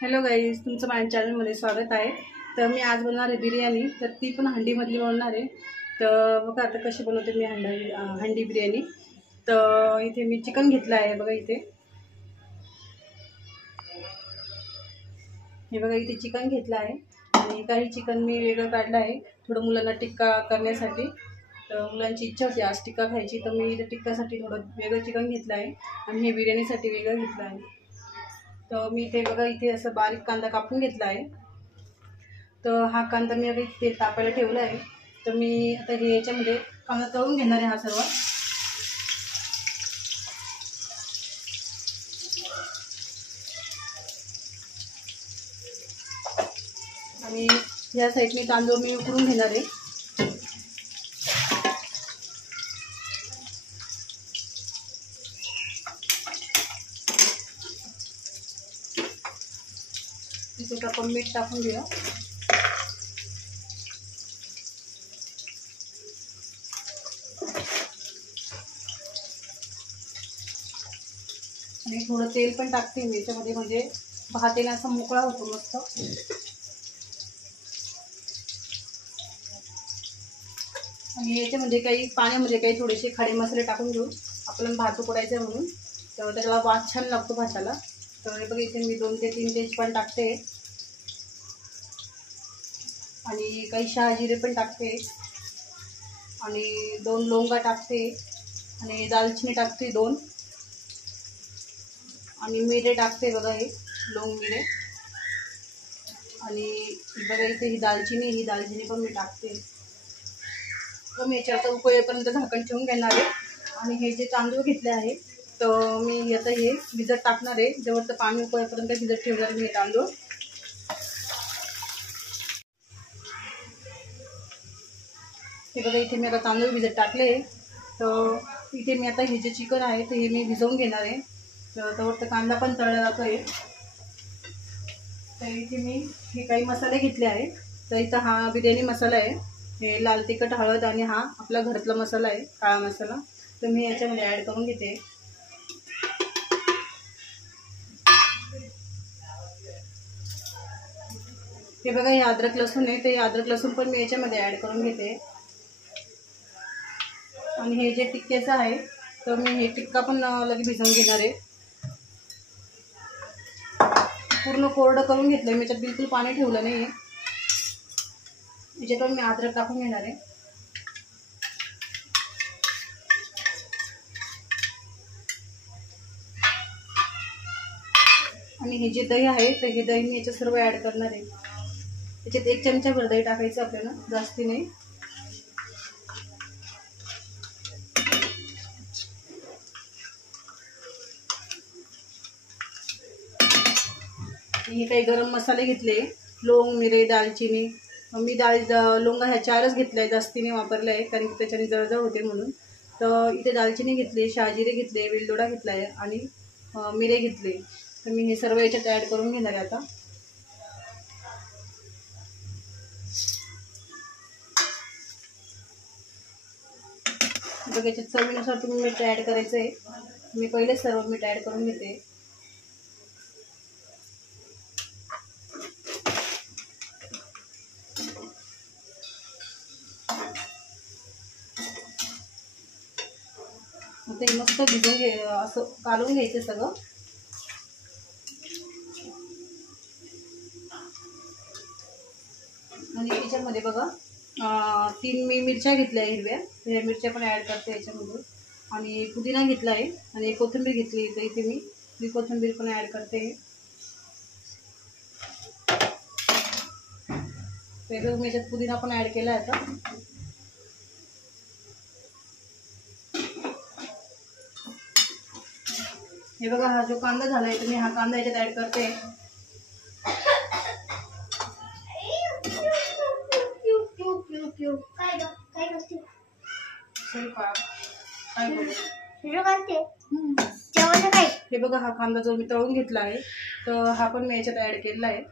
Hello guys, तुमचं माझ्या चॅनलमध्ये स्वागत आहे। तर मी आज बनवणार आहे बिर्याणी, तर ती पण हंडीमधली बनवणार आहे। तर बघा आता कशी बनवते मी हंडी बिर्याणी। तर इथे मी चिकन घेतलं आहे बघा, हे बघा इथे चिकन घेतलं आहे आणि काही चिकन मी वेगळं काढलं आहे थोडं मुलांना टिक्का करण्यासाठी। तर मुलांची इच्छा होती आज टिक्का खायची, तर मी इथे टिक्कासाठी थोडं वेगळं चिकन घेतलं आहे आणि हे बिर्याणीसाठी वेगळं घेतलं आहे। तर मी इथे बघा इथे असं बारीक कांदा कापून घेतला आहे। तर हा कांदा मी आता तेल तापायला ठेवला आहे। तर मी आता हे याच्यामध्ये कांदा तळून घेणार आहे हा सर्व। आणि या साईडने तांदूळ मी उकडून घेणार आहे। इथे आपण मीठ टाकून घेऊया। आणि थोडं तेल पण टाकते मी याच्यामध्ये, म्हणजे भातेला असा मोकळा होतो मस्त। आणि याच्यामध्ये काही पाण्यामध्ये काही थोडेसे खडे मसाले टाकून घेऊ, आपल्याला भात उकडायचा म्हणून, तर त्याला वास छान लागतो भाताला। तर बघा इथे मी 2 ते 3 तेजपान टाकते आणि काही शहाजिरे पण टाकते आणि 2 लवंगा टाकते आणि दालचिनी टाकते 2 आणि मिरे टाकते बघा, हे लवंग मिरे। आणि बघा इथे ही दालचिनी पण मी टाकते। तर मी याच्यावर उकळेपर्यंत झाकण ठेवून घेणार आहे। आणि हे जे तांदूळ घेतले आहे तर मी आता हे भिजत टाकणार आहे, जेवढं पाणी उकळेपर्यंत भिजत ठेवणार मी तांदूळ। हे बघा इथे मी आता तांदूळ भिजत टाकले। तर इथे मी आता हे जे चिकन आहे ते हे मी भिजवून घेणार आहे। तर त्यावर कांदा पण तळला जातोय। तर इथे मी हे काही मसाले घेतले आहे। तर इथं हा बिर्याणी मसाला आहे, हे लाल तिखट, हळद आणि हा आपला घरातला मसाला आहे काळा मसाला। तर मी याच्यामध्ये ॲड करून घेते। हे बघा हे अद्रक लसूण आहे, ते अद्रक लसूण पण मी याच्यामध्ये ॲड करून घेते। आणि हे जे टिक्क्याचं आहे तर मी हे टिक्का पण लगे भिजवून घेणार आहे। पूर्ण कोरडं करून घेतलं मी, याच्यात बिलकुल पाणी ठेवलं नाही आहे। याच्यात मी अद्रक टाकून घेणार आहे। आणि हे जे दही आहे तर हे दही मी याच्यात सर्व ॲड करणार आहे। याच्यात 1 चमचाभर दही टाकायचं आपल्याला, जास्ती नाही। हे काही गरम मसाले घेतले, लवंग, मिरे, दालचिनी। मी लवंगा ह्या 4च घेतल्या आहे, जास्ती नाही वापरल्या आहे कारण त्याच्याने जळजळ होते म्हणून। तर इथे दालचिनी घेतली, शहाजिरे घेतले, वेलदोडा घेतला आहे आणि मिरे घेतले। तर मी हे सर्व याच्यात ॲड करून घेणार आहे आता। बघा याच्यात चवीनुसार तुम्ही मीठ ॲड करायचं आहे। मी पहिले सर्व मीठ ॲड करून घेते। ते मस्त भिजून असं काढून घ्यायचं सगळं। आणि याच्यामध्ये बघा 3 मी मिरच्या घेतल्या हिरव्या, त्या मिरच्या पण ॲड करते याच्यामध्ये। आणि पुदिना घेतला आहे आणि कोथिंबीर घेतली, तर इथे मी कोथिंबीर पण ॲड करते। वेगळं मी याच्यात पुदिना पण ॲड केला आहे आता। हे बघा हा जो कांदा झाला आहे तर मी हा कांदा याच्यात ॲड करते। हे बघा हा कांदा जो मी तळून घेतला आहे तर हा पण मी याच्यात ॲड केलेला आहे।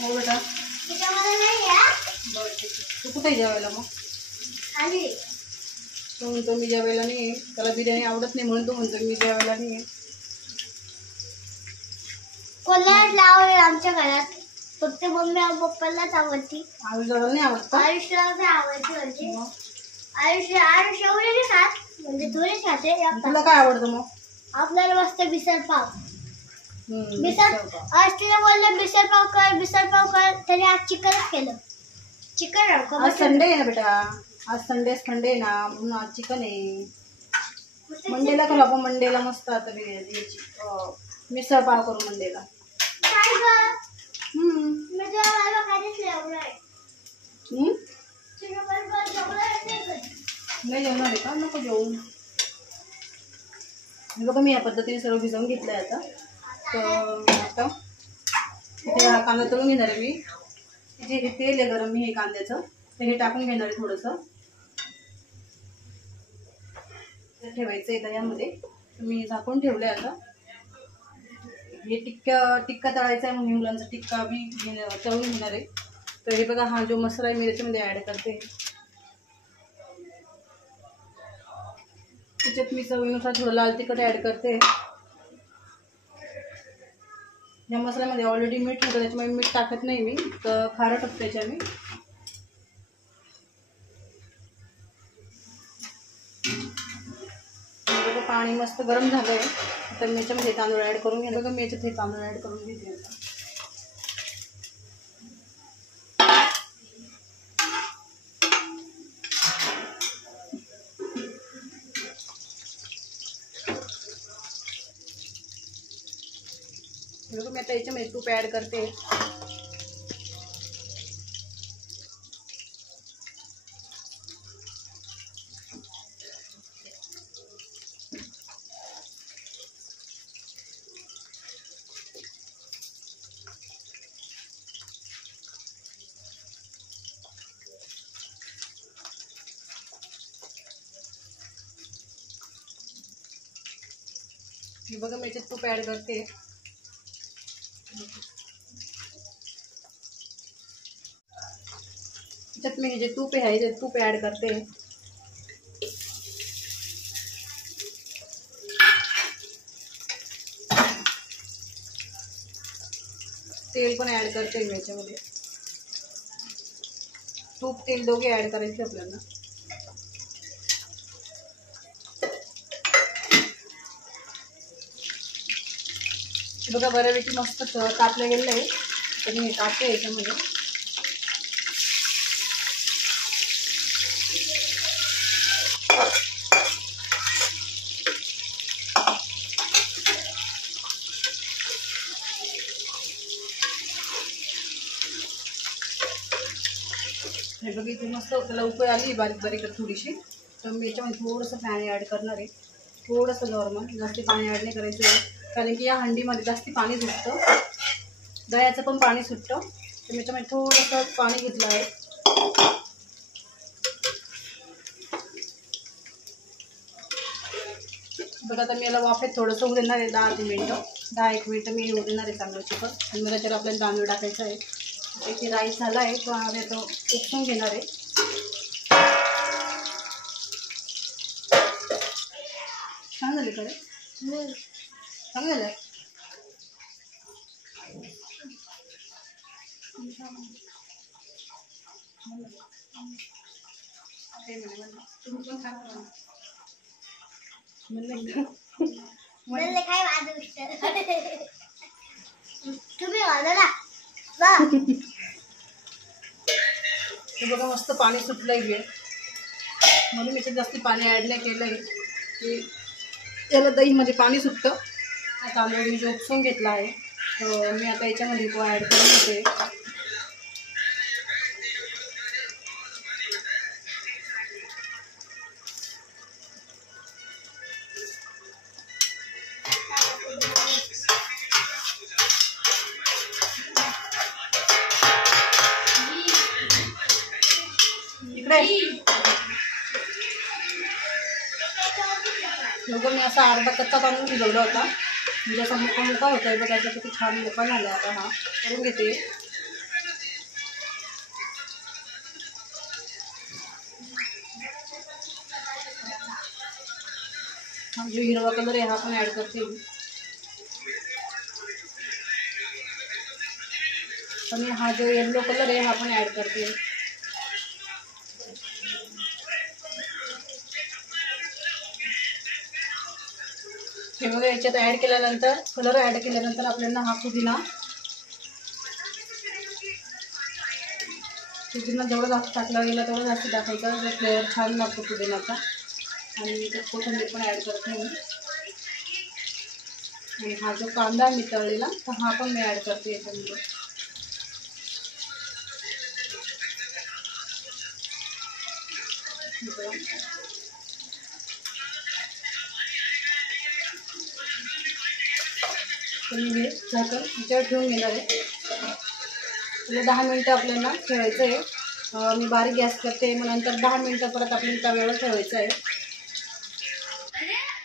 हो बेटा, तू कुठे जेवायला मग? तो म्हणतो मी जेवायला नाही, त्याला बिर्याणी आवडत नाही म्हणून तो म्हणतो मी जेवायला नाही। कोणालाच आवडेल आमच्या घरात, फक्त मम्मी आणि पप्पालाच आवडती. आयुष्याला नाही आवडत. आयुष्याला आवडती म्हणजे आयुष्य एवढे नाही खात, म्हणजे थोडे खाते. तुला काय आवडतं मग? आपल्याला मस्त मिसळ पाव. आज तिला बोलले मिसळ पाव कर, त्याने आज चिकनच केलं. चिकन आज संडे आहे ना बेटा, आज संडे आहे ना, म्हणून आज चिकन आहे. मंडेला करू आपण, मंडेला मस्त आता मिसळ पाव करू मंडेला. नाही जेवणार आहे का? नको जेवून. बघा मी या पद्धतीने सर्व भिजवून घेतलंय आता. तर आता इथे हा कांदा तळून घेणार आहे मी. जे हे तेल आहे गरम, मी हे कांद्याचं ते हे टाकून घेणार आहे थोडंसं. ठेवायचं आहे यामध्ये. मी झाकून ठेवलंय आता. हे टिक्का तळायचा आहे, म्हणून मुलांचा टिक्का मी तळून घेणार आहे. तर हे बघा, हा जो मसाला आहे मी त्याच्यामध्ये ॲड करते. त्याच्यात मी चवीनुसार थोडं लाल तिखट ॲड करते. या मसाल्यामध्ये ऑलरेडी मीठ होतं, त्याच्यामुळे मीठ टाकत नाही मी, तर खारट टाकते त्याच्या मी. पाणी मस्त गरम झालंय, तर मी याच्यामध्ये तांदूळ ॲड करून घेते. बघा मी याच्यात हे तांदूळ ॲड करून घेते आता. बघा मी आता याच्यामध्ये तूप ॲड करते. हे बघा मी याच्यात तूप ॲड करते. त्याच्यात मी जे तूप आहे ते तूप ॲड करते. तेल पण ॲड करते मी याच्यामध्ये. तूप तेल दोघे ॲड करायचे आपल्याला. बघा बऱ्यापैकी मस्त तापलं गेलेलं आहे, तर मी टाकते याच्यामध्ये. हे बघा इथे मस्त त्याला उकळी आली बारीक बारीक थोडीशी, तर मी याच्यामध्ये थोडंसं पाणी ॲड करणार आहे. थोडंसं नॉर्मल, जास्त पाणी ॲड नाही करायचं आहे, कारण की या हंडीमध्ये जास्त पाणी सुटतं, दह्याचं पण पाणी सुटतं. तर मी याच्यामध्ये थोडंसं पाणी घेतलं आहे. बघा आता मी याला वाफेत थोडंसं होऊ देणार आहे 10-1 मिनटं मी होऊ देणार आहे चांगलं चिकन. आणि मग त्याच्यावर आपल्याला तांदूळ टाकायचं आहे. इथे राईस झाला आहे, तो आम्ही आता उपसून घेणार आहे. छान झाले खरं, चांगलं झालं. बघा मस्त पाणी सुटलंय गे, म्हणून मी त्याच्यात जास्त पाणी ॲड नाही केलंय की त्याला दहीमध्ये पाणी सुटतं. तांदूळ मी जो उपसून घेतला आहे, तर मी आता याच्यामध्ये तो ॲड करून घेते. लोक मी असा अर्धा कच्चा तांदूळ भिजवला होता, म्हणजे असा मोका होता आहे बघा, किती छान मोका झाला. आता हा करून घेते. हा जो हिरवा कलर आहे हा पण ॲड करते. तर मी हा जो येलो कलर आहे हा पण ॲड करते. हे बघा याच्यात ॲड केल्यानंतर कलर ॲड केल्यानंतर आपल्याला हा पुदिना जेवढं जास्त टाकलं गेलं तेवढं जास्त टाकायचं, जो फ्लेवर छान लागतो पुदिनाचा. आणि त्यात कोथिंबीर पण ॲड करते मी. आणि हा जो कांदा मी तळलेला तर हा पण मी ॲड करते याच्यामध्ये. तर मी हे झाकण याच्यावर ठेवून घेणार आहे. 10 मिनटं आपल्याला ठेवायचं आहे. मी बारीक गॅस करते, मग नंतर 10 मिनटं परत आपल्याला तव्यावर ठेवायचं आहे.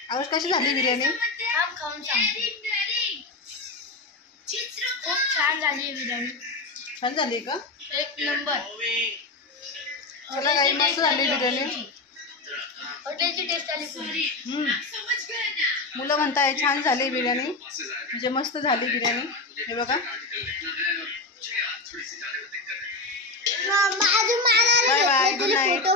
आवाज कशी झाली बिर्याणी? खाऊन सांगते. खूप छान झाली बिर्याणी. छान झाली का? एक नंबर. चला काही मस्त झाली बिर्याणी. हॉटेलची टेस्ट आली. मुलं म्हणताय छान झाली बिर्याणी, म्हणजे मस्त झाली बिर्याणी. हे बघा. Bye bye, good night.